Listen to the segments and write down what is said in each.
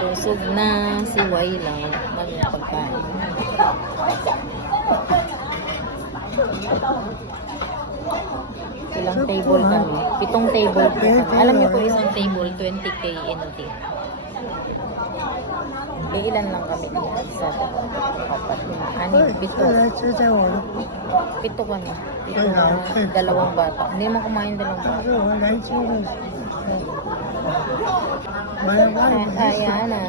Busog na si Wayla. Maling pagkain. Ilang table kami? 7 table po kami. Alam niyo po isang table, 20k NT. Ilan lang kami dito? Isa, apat, lima, anim, 7. 7 kami. 7 na 2 bata. Hindi mo kumain 2 bata. Ayan na.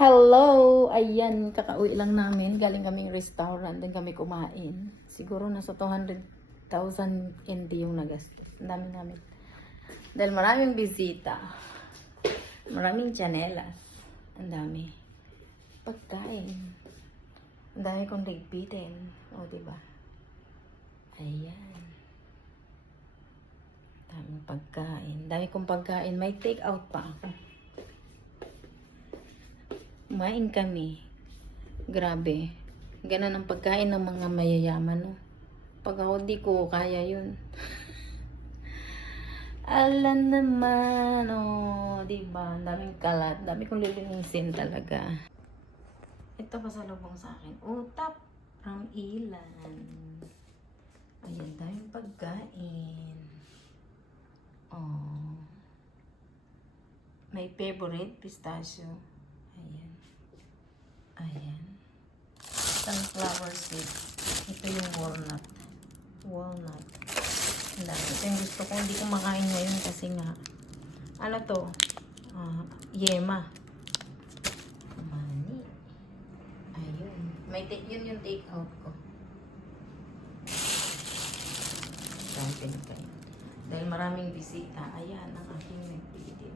Hello! Ayan, kakauwi lang namin. Galing kaming restaurant. Doon kami kumain. Siguro nasa 200,000 NT yung nagastos. Ang dami namin. Dahil maraming bisita. Maraming chanelas. Ang dami. Pagkain. Ang dami kong ligpitin. O, diba? Ayan. Daming pagkain. Dami kong pagkain. May take out pa ako. Kumain kami. Grabe. Ganun ang pagkain ng mga mayayaman, no? Pag ako di ko kaya yun. Alam naman, oh, diba? Daming kalat. Dami kong lilinisin talaga. Ito pasalubong sa akin. Utap from Ilan. Ayan, daming pagkain. Oh. May favorite pistachio. Ayan. Ayan. Sunflower seed. Ito yung walnut. Walnut. Ang dami. Ito yung gusto ko. Hindi ko makain ngayon kasi nga. Ano to? Yema. Mani. Ayun. Yun yung take out ko. Sampin kayo. Dahil maraming bisita. Ayan ang aking nagpili.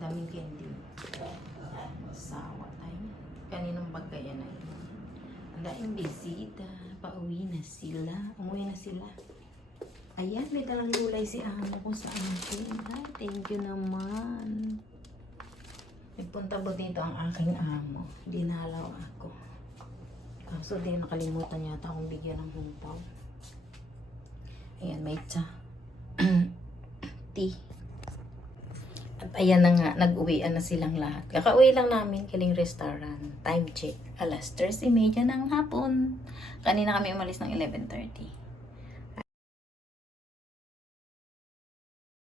Daming candy. Sawa tayo. Kaninong bagay yan ay. Ang daming bisita. Pauwi na sila. Umuwi na sila. Ayan, may dalang gulay si amo ko sa akin. Ay, thank you naman. Nagpunta ba dito ang aking amo? Dinalaw ako. Kaso din nakalimutan yata akong bigyan ng bumpaw. Ayan, may tea. At ayan na nga, nag-uwian na silang lahat. Kakauwi lang namin kiling restaurant. Time check. Alas 3:30 ng hapon. Kanina kami umalis ng 11:30.